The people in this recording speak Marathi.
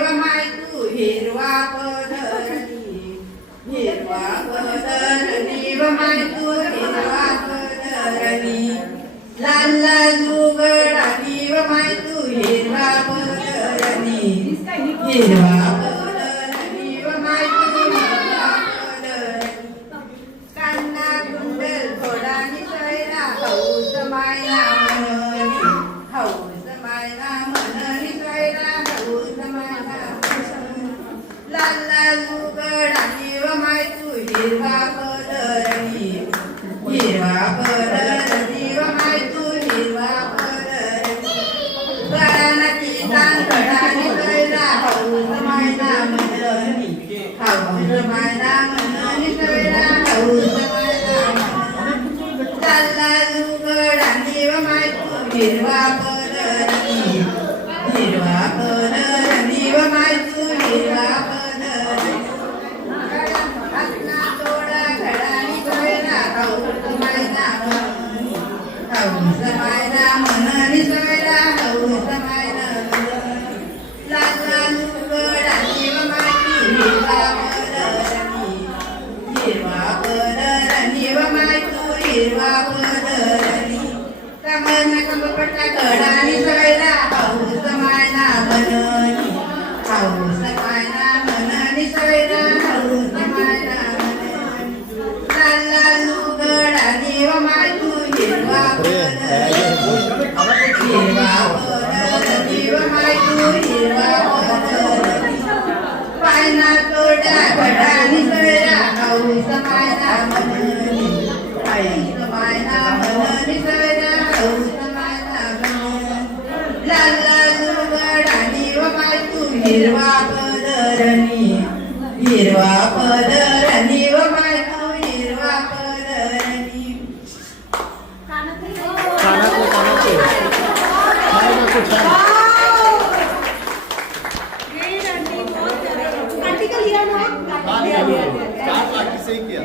व माय तू हिरवा पदरनी, हिरवा पदरनी व माय तू हिरवा पदरनी, लाल लाल उघडानी व माय तू हिरवा पदरनी, हिरवा पदरनी व माय तू हिरवा पदरनी, कान्हा कुंडल थोडानी सैरा हौस मायना मननी, हौस मायना मननी सैरा हौस मायना मननी, लाल लाल उघडानी व माय तू हिरवा पदरनी, हिरवा पदरनी व माय तू हिरवा पदरनी, गळानाची सांगडानी सैरा हौस मायना मननी, हौस मायना मननी सैरा हौस मायना मननी, लाल लाल उघडानी व माय तू हिरवा पदरनी, हिरवा पदरनी व माय तू हिरवा पदरनी, हातना तोडा घडानी सैरा हौस मायना मननी, हौस मायना मननी सैरा हौस मायना मननी, लाल लाल उघडानी व माय तू हिरवा पदरनी, हिरवा पदरनी व माय तू हिरवा पदरनी, कमरना कमरपट्टा घडानी सैरा हौस मायना मननी, हौस मायना मननी सैरा हौस मायना मननी, लाल लाल उघडानी व माय तू हिरवा पदरनी, हिरवा पदरनी व माय तू हिरवा पदरनी, पायना तोडा घडानी सैरा हौस मायना मननी, हौस मायना मननी सैरा हौस मायना मननी, लाल लाल उघडानी व माय तू हिरवा पदरनी, हिरवा पदरनी व माय तू हिरवा पदरनी. आंटी का लिया ना? चार लाख की सही किया।